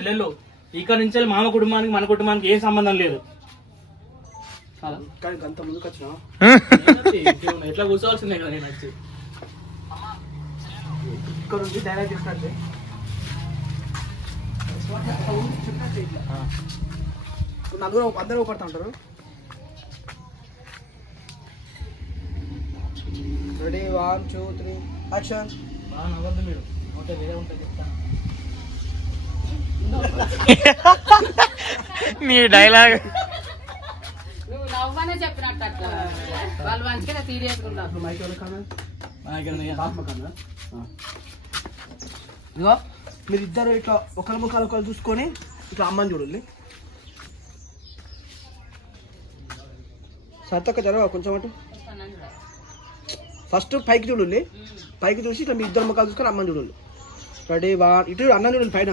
చెల్లెళ్ళు ఇక్కడ నుంచి మామ కుటుంబానికి మన కుటుంబానికి ఏ సంబంధం లేదు. అంత ముందుకు వచ్చినా ఎట్లా కూర్చోవాల్సిందే కదా నేను వచ్చి ఇక్కడ నుంచి డైరెక్ట్ చేస్తాంటే అందరూ పడతా ఉంటారు. Ready 1 2 3 action. బాగా నవ్వద్దు మీరు, ఓకే వేరే ఉంటుంది చెప్తాను. నీ డైలాగ్ నువ్వు నవ్వనే చెప్పినట్టు అట్లా వాళ్ళు మంచిగా సీరియస్ ఉంటారు. మైక్ ఎవరు కాదు ఇదిగో మీరిద్దరు ఇట్లా ఒకరి ముఖాలు ఒకరు చూసుకొని ఇట్లా అమ్మని చూడండి. సత్తక్క జరగ కొంచెం అటు ఫస్ట్ పైకి చూడండి. పైకి చూసి ఇట్లా మీ ఇద్దరు ముఖాలు చూసుకొని అమ్మని చూడండి. రెడీ 1 ఇటు అన్నం చూడండి పైన.